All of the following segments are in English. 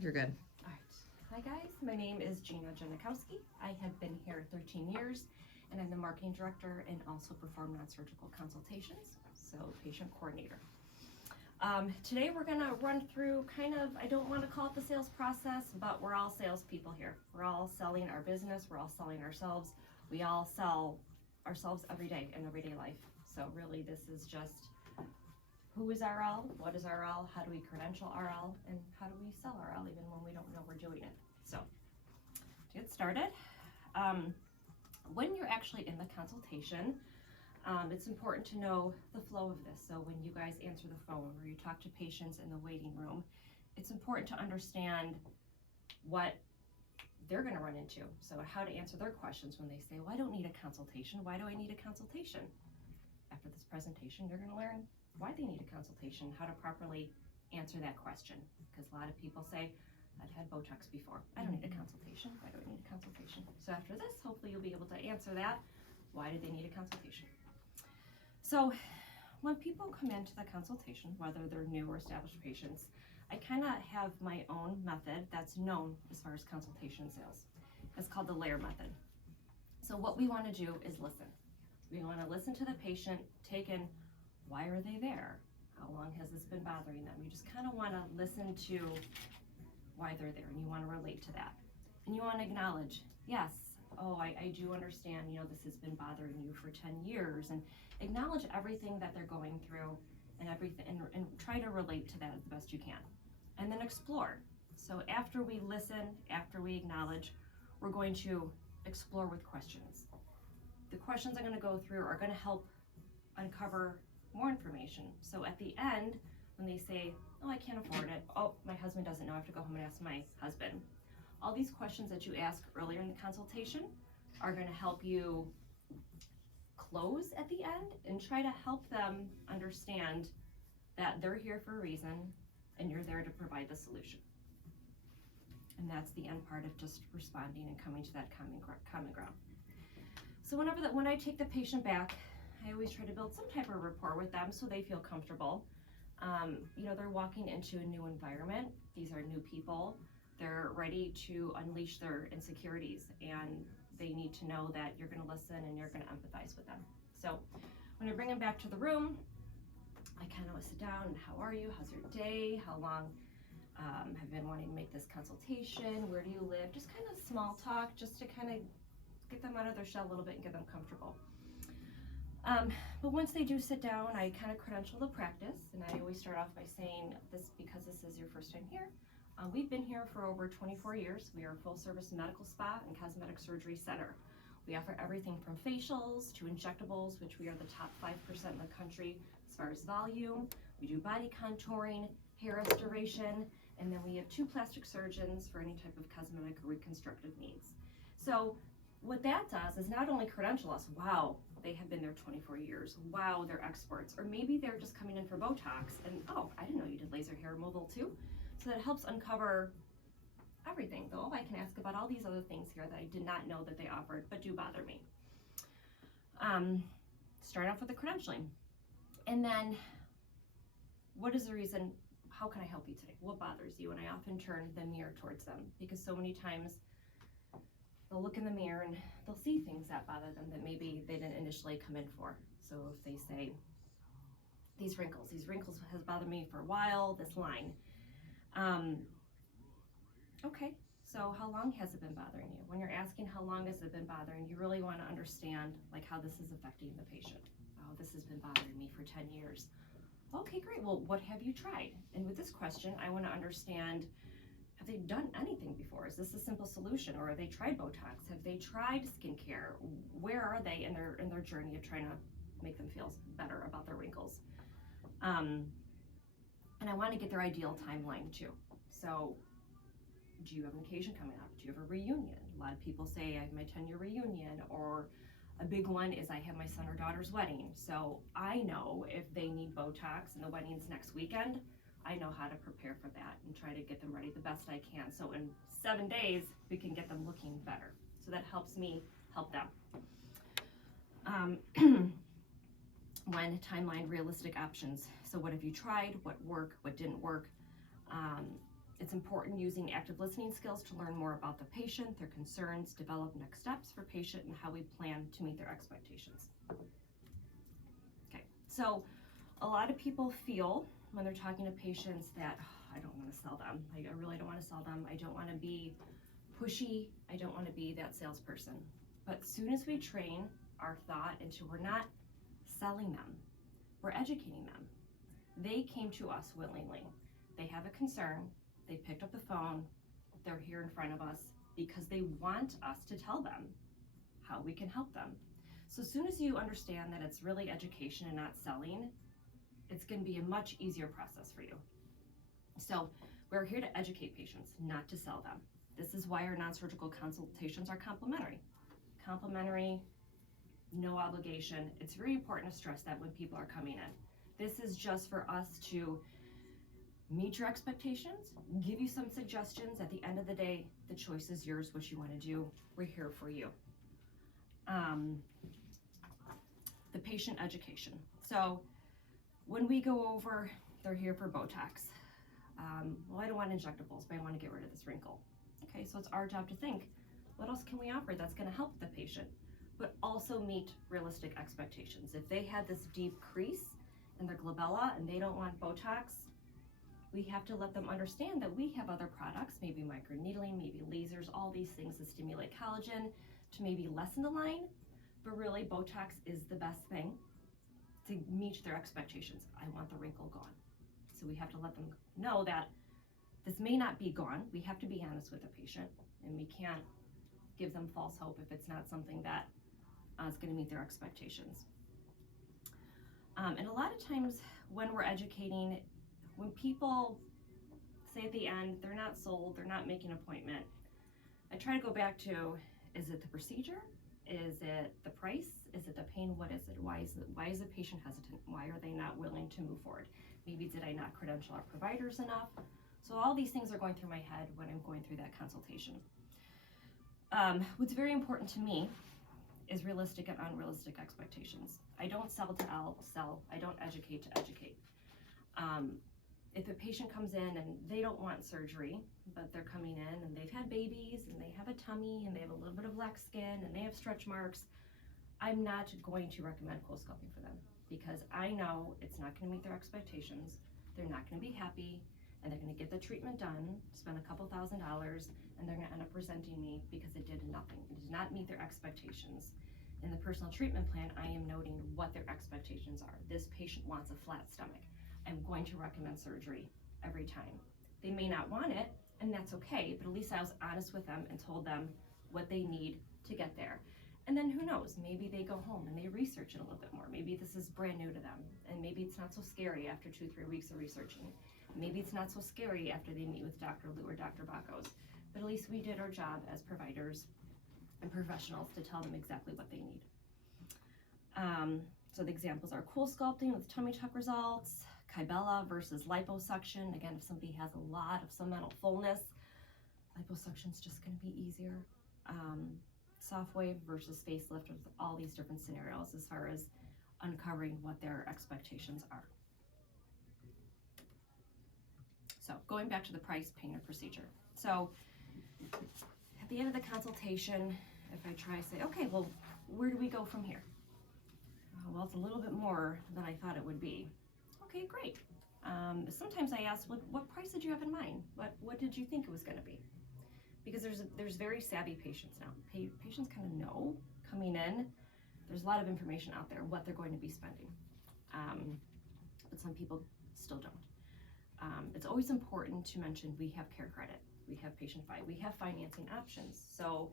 You're good. All right. Hi guys, my name is Gina Janikowski. I have been here 13 years and I'm the marketing director and also perform non-surgical consultations, so patient coordinator. Today we're gonna run through kind of, I don't want to call it the sales process, but we're all salespeople here. We're all selling our business, we're all selling ourselves. We all sell ourselves every day in everyday life. So really this is just who is RL, what is RL, how do we credential RL, and how do we sell RL even when we don't know we're doing it. So to get started, when you're actually in the consultation, it's important to know the flow of this. So when you guys answer the phone or you talk to patients in the waiting room, it's important to understand what they're going to run into. So how to answer their questions when they say, well, I don't need a consultation. Why do I need a consultation? After this presentation, you're going to learn why they need a consultation, how to properly answer that question. Because a lot of people say, I've had Botox before. I don't need a consultation. Why do I need a consultation? So after this, hopefully you'll be able to answer that. Why do they need a consultation? So when people come into the consultation, whether they're new or established patients, I kind of have my own method that's known as far as consultation sales. It's called the layer method. So what we want to do is listen. We want to listen to the patient, take in why are they there? How long has this been bothering them? You just kind of want to listen to why they're there and you want to relate to that. And you want to acknowledge, yes, oh, I do understand, this has been bothering you for 10 years, and acknowledge everything that they're going through and everything, and try to relate to that as the best you can. And then explore. So after we listen, after we acknowledge, we're going to explore with questions. The questions I'm going to go through are going to help uncover more information. So at the end, when they say, oh, I can't afford it. Oh, my husband doesn't know. I have to go home and ask my husband. All these questions that you ask earlier in the consultation are going to help you close at the end and try to help them understand that they're here for a reason and you're there to provide the solution. And that's the end part of just responding and coming to that common ground. So when I take the patient back, I always try to build some type of rapport with them so they feel comfortable. They're walking into a new environment. These are new people. They're ready to unleash their insecurities, and they need to know that you're going to listen and you're going to empathize with them. So when I bring them back to the room, I kind of sit down and how are you? How's your day? How long have you been wanting to make this consultation? Where do you live? Just kind of small talk, just to kind of get them out of their shell a little bit and get them comfortable. But once they do sit down, I kind of credential the practice, and I always start off by saying this because this is your first time here. We've been here for over 24 years. We are a full-service medical spa and cosmetic surgery center. We offer everything from facials to injectables, which we are the top 5% in the country as far as volume. We do body contouring, hair restoration, and then we have 2 plastic surgeons for any type of cosmetic or reconstructive needs. So what that does is not only credential us, wow, they have been there 24 years, wow, they're experts, or maybe they're just coming in for Botox and, oh, I didn't know you did laser hair removal too. So that helps uncover everything, though. I can ask about all these other things here that I did not know that they offered, but do bother me. Start off with the credentialing. And then, what is the reason, how can I help you today? What bothers you? And I often turn the mirror towards them, because so many times they'll look in the mirror and they'll see things that bother them that maybe they didn't initially come in for. So if they say, these wrinkles has bothered me for a while, this line. Okay, so how long has it been bothering you? When you're asking how long has it been bothering, you really want to understand like how this is affecting the patient. Oh, this has been bothering me for 10 years. Okay, great. Well, what have you tried? And with this question, I want to understand, have they done anything before? Is this a simple solution, or have they tried Botox? Have they tried skincare? Where are they in their journey of trying to make them feel better about their wrinkles? And I want to get their ideal timeline too. So, do you have an occasion coming up? Do you have a reunion? A lot of people say I have my 10-year reunion, or a big one is I have my son or daughter's wedding. So I know if they need Botox and the wedding's next weekend, I know how to prepare for that and try to get them ready the best I can. So in 7 days, we can get them looking better. So that helps me help them. One, timeline, realistic options. So what have you tried? What worked? What didn't work? It's important using active listening skills to learn more about the patient, their concerns, develop next steps for patient, and how we plan to meet their expectations. Okay, so a lot of people feel when they're talking to patients that, oh, I don't want to sell them. I really don't want to sell them. I don't want to be pushy. I don't want to be that salesperson. But as soon as we train our thought into we're not selling them, we're educating them. They came to us willingly. They have a concern. They picked up the phone. They're here in front of us because they want us to tell them how we can help them. So as soon as you understand that it's really education and not selling, it's going to be a much easier process for you. So we're here to educate patients, not to sell them. This is why our non-surgical consultations are complimentary. Complimentary, no obligation. It's very important to stress that when people are coming in. This is just for us to meet your expectations, give you some suggestions. At the end of the day, the choice is yours, what you want to do. We're here for you. The patient education. So when we go over, they're here for Botox. Well, I don't want injectables, but I want to get rid of this wrinkle. Okay, so it's our job to think, what else can we offer that's going to help the patient, but also meet realistic expectations? If they had this deep crease in their glabella and they don't want Botox, we have to let them understand that we have other products, maybe microneedling, maybe lasers, all these things to stimulate collagen, to maybe lessen the line, but really Botox is the best thing to meet their expectations. I want the wrinkle gone. So we have to let them know that this may not be gone. We have to be honest with the patient, and we can't give them false hope if it's not something that is going to meet their expectations. And a lot of times when we're educating, when people say at the end, they're not sold, they're not making an appointment, I try to go back to, is it the procedure? Is it the price? Is it the pain? What is it? Why is the patient hesitant? Why are they not willing to move forward? Maybe did I not credential our providers enough? So all these things are going through my head when I'm going through that consultation. What's very important to me is realistic and unrealistic expectations. I don't sell to sell. I don't educate to educate. If a patient comes in and they don't want surgery, but they're coming in and they've had babies and they have a tummy and they have a little bit of lax skin and they have stretch marks, I'm not going to recommend CoSculpting for them because I know it's not going to meet their expectations. They're not going to be happy, and they're going to get the treatment done, spend a couple $1,000, and they're going to end up resenting me because it did nothing. It did not meet their expectations. In the personal treatment plan, I am noting what their expectations are. This patient wants a flat stomach. I'm going to recommend surgery every time. They may not want it, and that's okay, but at least I was honest with them and told them what they need to get there. And then who knows, maybe they go home and they research it a little bit more. Maybe this is brand new to them, and maybe it's not so scary after 2-3 weeks of researching. Maybe it's not so scary after they meet with Dr. Lou or Dr. Bacos, but at least we did our job as providers and professionals to tell them exactly what they need. So the examples are CoSculpting with tummy tuck results, Kybella versus liposuction. Again, if somebody has a lot of submental fullness, liposuction is just going to be easier. Soft wave versus facelift, with all these different scenarios as far as uncovering what their expectations are. So going back to the price, pain, or procedure. So at the end of the consultation, if I try to say, okay, well, where do we go from here? Well, it's a little bit more than I thought it would be. Okay, great. Sometimes I ask, what price did you have in mind? What did you think it was going to be? Because there's very savvy patients now. Patients kind of know coming in. There's a lot of information out there what they're going to be spending, but some people still don't. It's always important to mention we have care credit, we have patient fi, we have financing options. So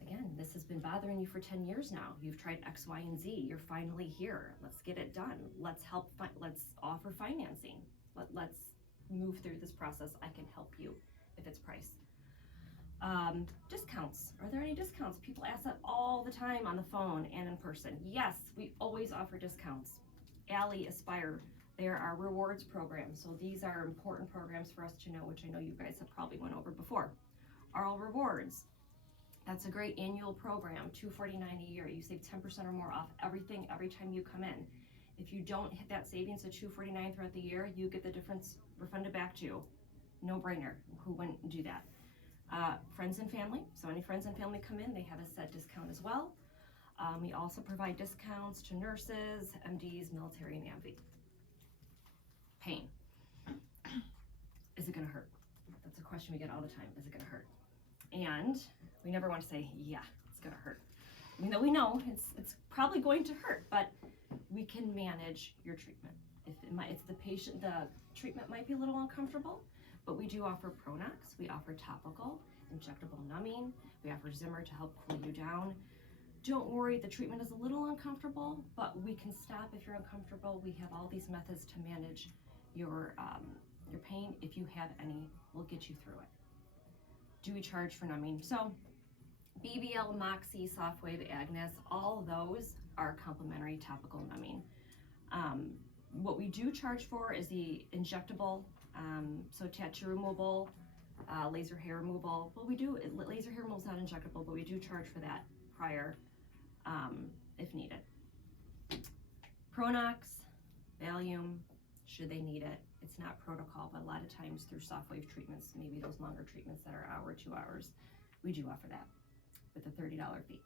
again, this has been bothering you for 10 years now. You've tried X, Y, and Z. You're finally here. Let's get it done. Let's help. Let's offer financing. Let's move through this process. I can help you if it's price. Discounts. Are there any discounts? People ask that all the time on the phone and in person. Yes, we always offer discounts. Ally, Aspire, there are rewards programs. So these are important programs for us to know, which I know you guys have probably went over before. Oral Rewards. That's a great annual program, $249 a year. You save 10% or more off everything every time you come in. If you don't hit that savings of $249 throughout the year, you get the difference refunded back to you No brainer. Who wouldn't do that? Friends and family. So any friends and family come in, they have a set discount as well. We also provide discounts to nurses, MDs, military, and AMV. Pain. Is it gonna hurt? That's a question we get all the time. Is it gonna hurt? And we never want to say, yeah, it's gonna hurt. We know it's probably going to hurt, but we can manage your treatment. If the treatment might be a little uncomfortable, but we do offer Pronox, we offer topical, injectable numbing, we offer Zimmer to help cool you down. Don't worry, the treatment is a little uncomfortable, but we can stop if you're uncomfortable. We have all these methods to manage your pain. If you have any, we'll get you through it. Do we charge for numbing? So BBL, Moxie, Softwave, Agnes, all those are complimentary topical numbing. What we do charge for is the injectable, so tattoo removal, laser hair removal. Well, laser hair removal is not injectable, but we do charge for that prior, if needed. Pronox, Valium, should they need it. It's not protocol, but a lot of times through Softwave treatments, maybe those longer treatments that are hour, 2 hours, we do offer that with a $30 fee.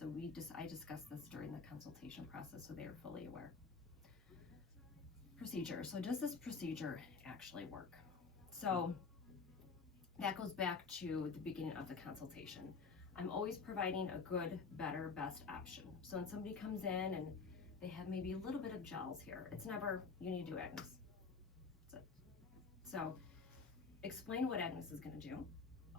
So I discussed this during the consultation process, so they are fully aware. Procedure. So does this procedure actually work? So that goes back to the beginning of the consultation. I'm always providing a good, better, best option. So when somebody comes in and they have maybe a little bit of gels here, it's never, you need to do Agnes. That's it. So explain what Agnes is going to do.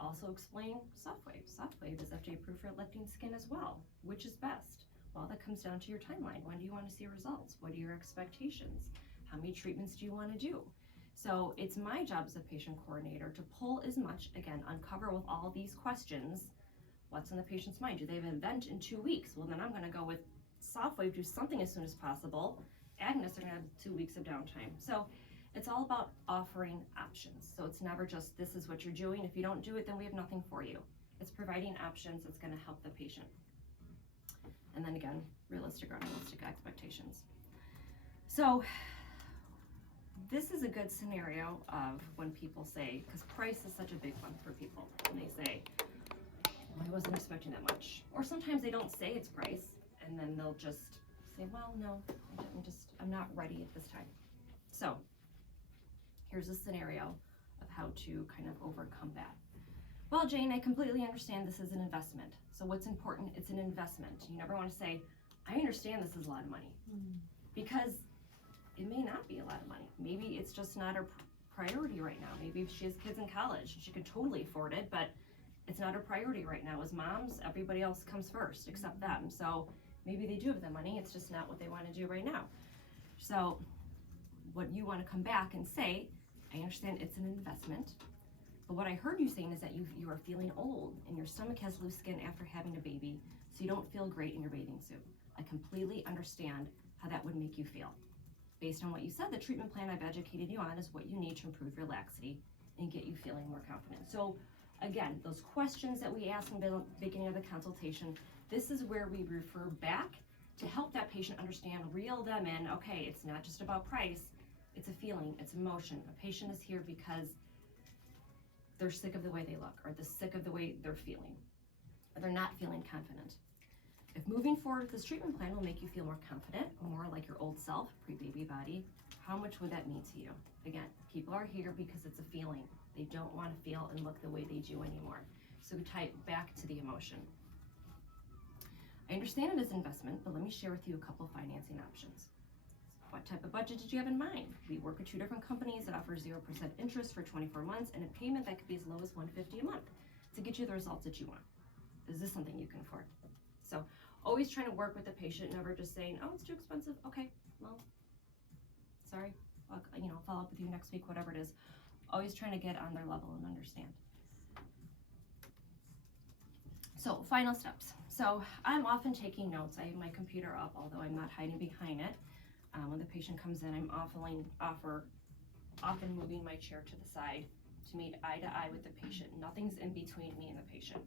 Also explain Softwave. Softwave is FDA approved for lifting skin as well. Which is best? Well, that comes down to your timeline. When do you want to see results? What are your expectations? How many treatments do you want to do? So it's my job as a patient coordinator to pull as much, again, uncover with all these questions, what's in the patient's mind? Do they have an event in 2 weeks? Well, then I'm going to go with Softwave, do something as soon as possible. Agnes are going to have 2 weeks of downtime. So it's all about offering options. So it's never just, this is what you're doing. If you don't do it, then we have nothing for you. It's providing options that's going to help the patient. And then again, realistic or unrealistic expectations. So this is a good scenario of when people say, because price is such a big one for people, and they say, well, I wasn't expecting that much. Or sometimes they don't say it's price, and then they'll just say, well, no, I'm not ready at this time. So here's a scenario of how to kind of overcome that. Well, Jane, I completely understand this is an investment. So what's important, it's an investment. You never want to say, I understand this is a lot of money, because it may not be a lot of money. Maybe it's just not a priority right now. Maybe if she has kids in college, she could totally afford it, but it's not a priority right now. As moms, everybody else comes first except them. So maybe they do have the money, it's just not what they want to do right now. So what you want to come back and say, I understand it's an investment, but what I heard you saying is that you are feeling old and your stomach has loose skin after having a baby, so you don't feel great in your bathing suit. I completely understand how that would make you feel. Based on what you said, the treatment plan I've educated you on is what you need to improve your laxity and get you feeling more confident. So again, those questions that we ask in the beginning of the consultation, this is where we refer back to help that patient understand, reel them in. Okay, it's not just about price, it's a feeling, it's emotion. A patient is here because they're sick of the way they look, or they're sick of the way they're feeling, or they're not feeling confident. If moving forward with this treatment plan will make you feel more confident, or more like your old self, pre-baby body, how much would that mean to you? Again, people are here because it's a feeling. They don't want to feel and look the way they do anymore. So we tie it back to the emotion. I understand it is investment, but let me share with you a couple financing options. What type of budget did you have in mind? We work with 2 different companies that offer 0% interest for 24 months and a payment that could be as low as $150 a month to get you the results that you want. Is this something you can afford? So always trying to work with the patient, never just saying, oh, it's too expensive. Okay, well, sorry, I'll, follow up with you next week, whatever it is. Always trying to get on their level and understand. So final steps. So I'm often taking notes. I have my computer up, although I'm not hiding behind it. When the patient comes in, I'm often moving my chair to the side to meet eye to eye with the patient. Nothing's in between me and the patient.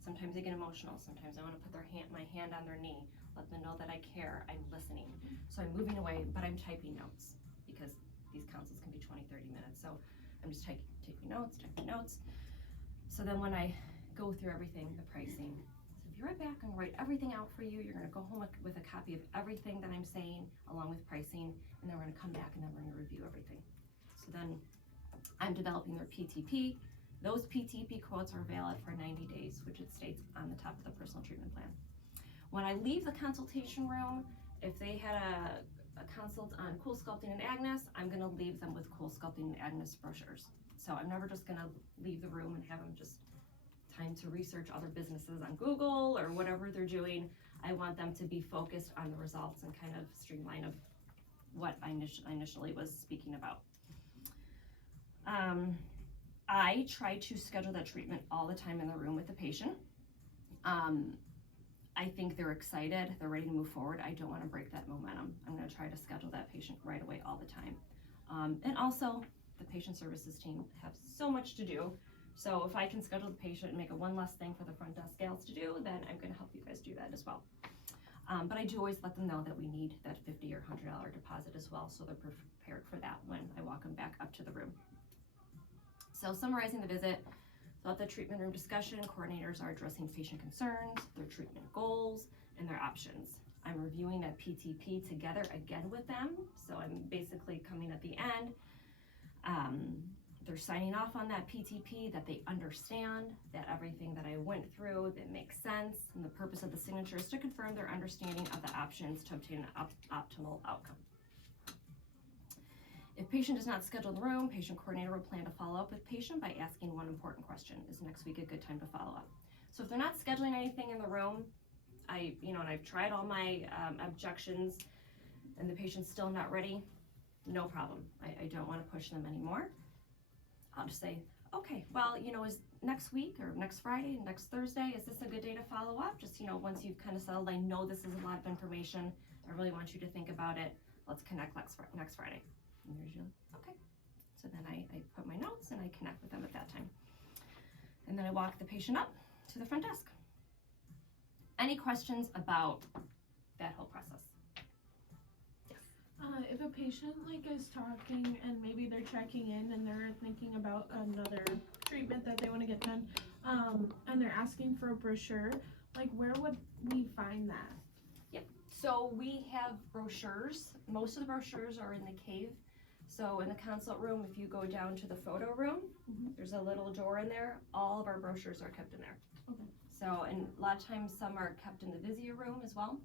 Sometimes they get emotional. Sometimes I want to put my hand on their knee, let them know that I care, I'm listening. So I'm moving away, but I'm typing notes because these consults can be 20, 30 minutes. So I'm just taking notes. So then when I go through everything, the pricing, so if you're right back and write everything out for you, you're gonna go home with a copy of everything that I'm saying along with pricing, and then we're gonna come back and then we're gonna review everything. So then I'm developing their PTP. Those PTP quotes are valid for 90 days, which it states on the top of the personal treatment plan. When I leave the consultation room, if they had a consult on Cool Sculpting and Agnes, I'm gonna leave them with Cool Sculpting and Agnes brochures. So I'm never just gonna leave the room and have them just time to research other businesses on Google or whatever they're doing. I want them to be focused on the results and kind of streamline of what I initially was speaking about. I try to schedule that treatment all the time in the room with the patient. I think they're excited, they're ready to move forward. I don't want to break that momentum. I'm going to try to schedule that patient right away all the time. And also, the patient services team have so much to do. So if I can schedule the patient and make it one less thing for the front desk gals to do, then I'm going to help you guys do that as well. But I do always let them know that we need that $50 or $100 deposit as well, so they're prepared for that when I walk them back up to the room. So summarizing the visit, throughout the treatment room discussion, coordinators are addressing patient concerns, their treatment goals, and their options. I'm reviewing that PTP together again with them, so I'm basically coming at the end. They're signing off on that PTP, that they understand that everything that I went through, that makes sense, and the purpose of the signature is to confirm their understanding of the options to obtain an optimal outcome. If patient is not scheduled in the room, patient coordinator will plan to follow up with patient by asking one important question. Is next week a good time to follow up? So if they're not scheduling anything in the room, and I've tried all my objections and the patient's still not ready, no problem. I don't want to push them anymore. I'll just say, okay, well, is next week or next Friday, next Thursday, is this a good day to follow up? Just, once you've kind of settled, I know this is a lot of information. I really want you to think about it. Let's connect next Friday. And they're usually, okay. So then I put my notes and I connect with them at that time. And then I walk the patient up to the front desk. Any questions about that whole process? If a patient is talking and maybe they're checking in and they're thinking about another treatment that they want to get done, and they're asking for a brochure, where would we find that? Yep. So we have brochures. Most of the brochures are in the cave. So in the consult room, if you go down to the photo room, there's a little door in there. All of our brochures are kept in there. Okay. So, and a lot of times some are kept in the visio room as well.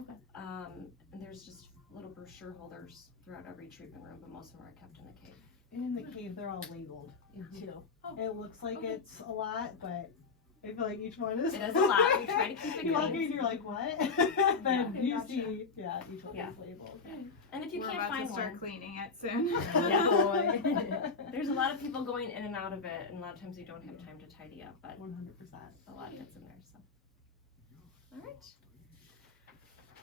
Okay. And there's just little brochure holders throughout every treatment room, but most of them are kept in the cave. And in the cave, they're all labeled too. Oh. It looks like Okay. it's a lot, but I feel like each one is. It is a lot. We try to keep it You walk clean. in, you're like, what? Then Okay, you gotcha. see, each one Yeah. is labeled. And if you We're can't about find to start one, cleaning it soon. Yeah. Boy. there's a lot of people going in and out of it, and a lot of times you don't have time to tidy up, but 100%. a lot gets in there, so. All right.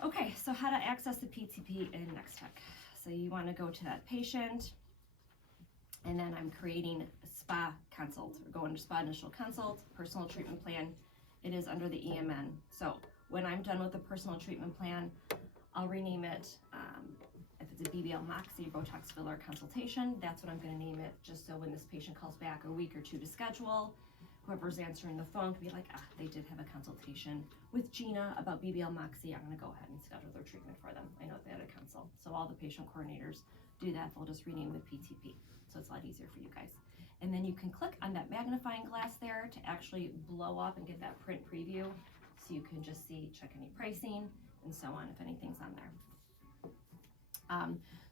Okay, so how to access the PTP in NextTech. So you want to go to that patient, and then I'm creating a spa consult, or going to spa initial consult, personal treatment plan. It is under the EMN. So when I'm done with the personal treatment plan, I'll rename it, if it's a BBL Moxie Botox filler consultation, that's what I'm going to name it, just so when this patient calls back a week or two to schedule, whoever's answering the phone can be like, they did have a consultation with Gina about BBL Moxie. I'm going to go ahead and schedule their treatment for them. I know they had a consult. So all the patient coordinators do that. They'll just rename the PTP. So it's a lot easier for you guys. And then you can click on that magnifying glass there to actually blow up and get that print preview. So you can just see, check any pricing and so on if anything's on there.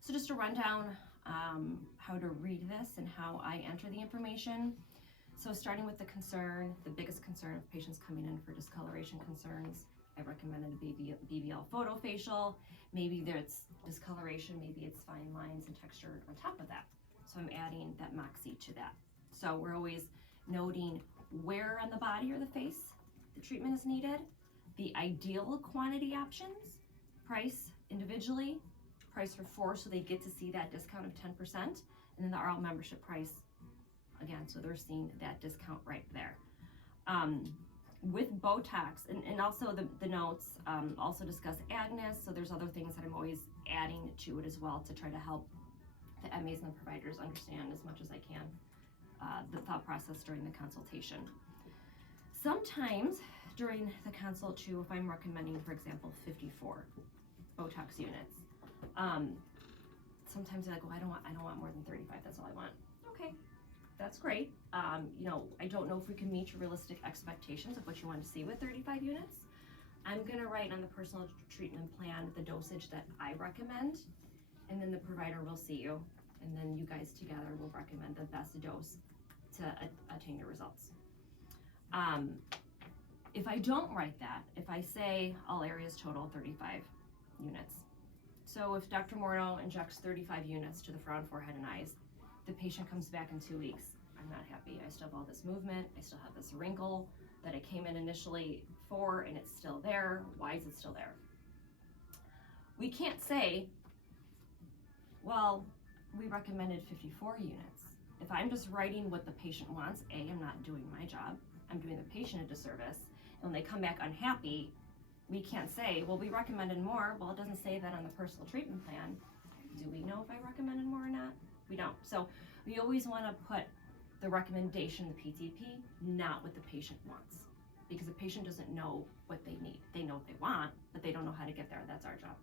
So just a rundown how to read this and how I enter the information. So starting with the concern, the biggest concern of patients coming in for discoloration concerns, I recommended a BBL photofacial. Maybe there's discoloration, maybe it's fine lines and texture on top of that. So I'm adding that Moxie to that. So we're always noting where on the body or the face the treatment is needed, the ideal quantity options, price individually, price for 4 so they get to see that discount of 10%, and then the RL membership price again, so they're seeing that discount right there. With Botox, and also the notes also discuss Agnes, so there's other things that I'm always adding to it as well to try to help the MAs and the providers understand as much as I can the thought process during the consultation. Sometimes during the consult too, if I'm recommending, for example, 54 Botox units, sometimes they're like, oh, I don't want more than 35. That's all I want. Okay, that's great. You know, I don't know if we can meet your realistic expectations of what you want to see with 35 units. I'm gonna write on the personal treatment plan the dosage that I recommend, and then the provider will see you, and then you guys together will recommend the best dose to attain your results. If I don't write that, if I say all areas total 35 units, so if Dr. Morno injects 35 units to the frown, forehead, and eyes, the patient comes back in 2 weeks. I'm not happy. I still have all this movement. I still have this wrinkle that I came in initially for, and it's still there. Why is it still there? We can't say, well, we recommended 54 units. If I'm just writing what the patient wants, I'm not doing my job. I'm doing the patient a disservice. And when they come back unhappy, we can't say, well, we recommended more. Well, it doesn't say that on the personal treatment plan. Do we know if I recommended more or not? We don't. So we always want to put the recommendation, the PTP, not what the patient wants. Because the patient doesn't know what they need. They know what they want, but they don't know how to get there. That's our job.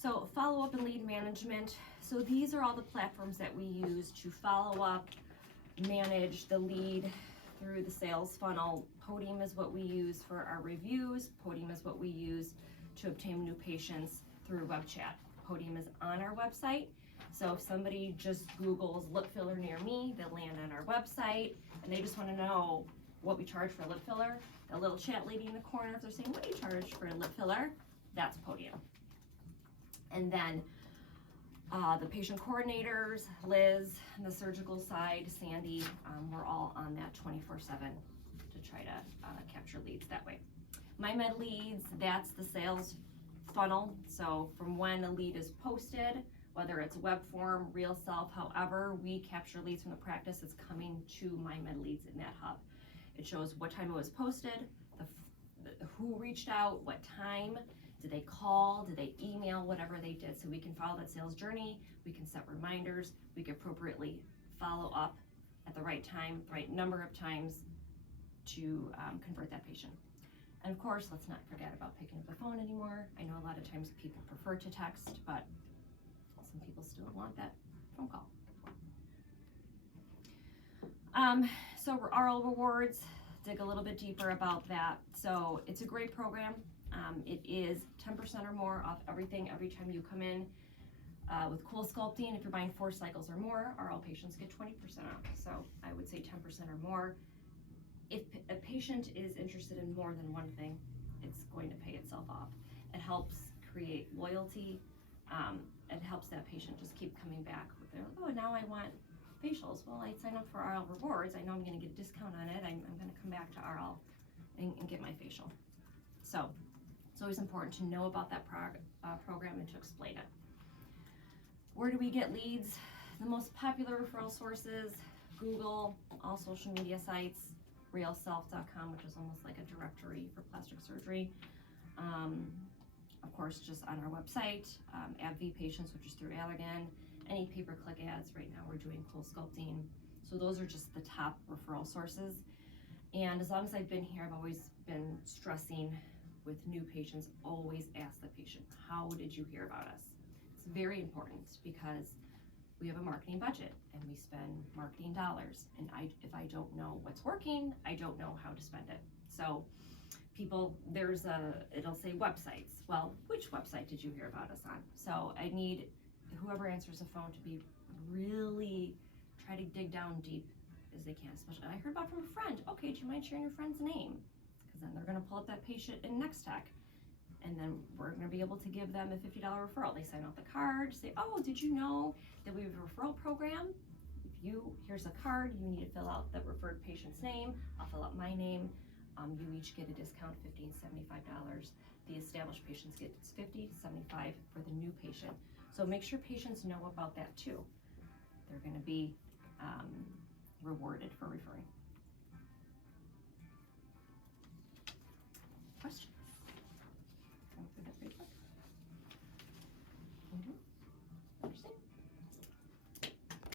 So follow-up and lead management. So these are all the platforms that we use to follow up, manage the lead through the sales funnel. Podium is what we use for our reviews. Podium is what we use to obtain new patients through web chat. Podium is on our website. So if somebody just Googles lip filler near me, they'll land on our website and they just want to know what we charge for a lip filler. The little chat lady in the corner, if they're saying, what do you charge for a lip filler? That's Podium. And then the patient coordinators, Liz, and the surgical side, Sandy, we're all on that 24/7 to try to capture leads that way. My Med leads, that's the sales funnel. So from when a lead is posted, whether it's web form, real self, however we capture leads from the practice, it's coming to My Med leads in that hub. It shows what time it was posted, who reached out, what time, did they call, did they email, whatever they did, so we can follow that sales journey, we can set reminders, we can appropriately follow up at the right time, the right number of times to convert that patient. And of course, let's not forget about picking up the phone anymore. I know a lot of times people prefer to text, but some people still want that phone call. So RL Rewards, dig a little bit deeper about that. So it's a great program. It is 10% or more off everything every time you come in. With Cool Sculpting, if you're buying 4 cycles or more, RL patients get 20% off. So I would say 10% or more. If a patient is interested in more than one thing, it's going to pay itself off. It helps create loyalty. It helps that patient just keep coming back with their, oh, now I want facials. Well, I sign up for RL Rewards. I know I'm going to get a discount on it. I'm going to come back to RL and get my facial. So it's always important to know about that program and to explain it. Where do we get leads? The most popular referral sources, Google, all social media sites, realself.com, which is almost like a directory for plastic surgery. Of course, just on our website, AbbVie patients, which is through Allergan, any pay-per-click ads. Right now we're doing Cool Sculpting. So those are just the top referral sources. And as long as I've been here, I've always been stressing with new patients, always ask the patient, how did you hear about us? It's very important because we have a marketing budget and we spend marketing dollars. And if I don't know what's working, I don't know how to spend it. So people, it'll say websites. Well, which website did you hear about us on? So I need whoever answers the phone to be really, try to dig down deep as they can. Especially, I heard about from a friend. Okay, do you mind sharing your friend's name? Because then they're gonna pull up that patient in Nextech. And then we're gonna be able to give them a $50 referral. They sign off the card, say, oh, did you know that we have a referral program? Here's a card, you need to fill out the referred patient's name. I'll fill out my name. You each get a discount, $50 and $75. The established patients get $50, $75 for the new patient. So make sure patients know about that too. They're gonna be rewarded for referring. Questions?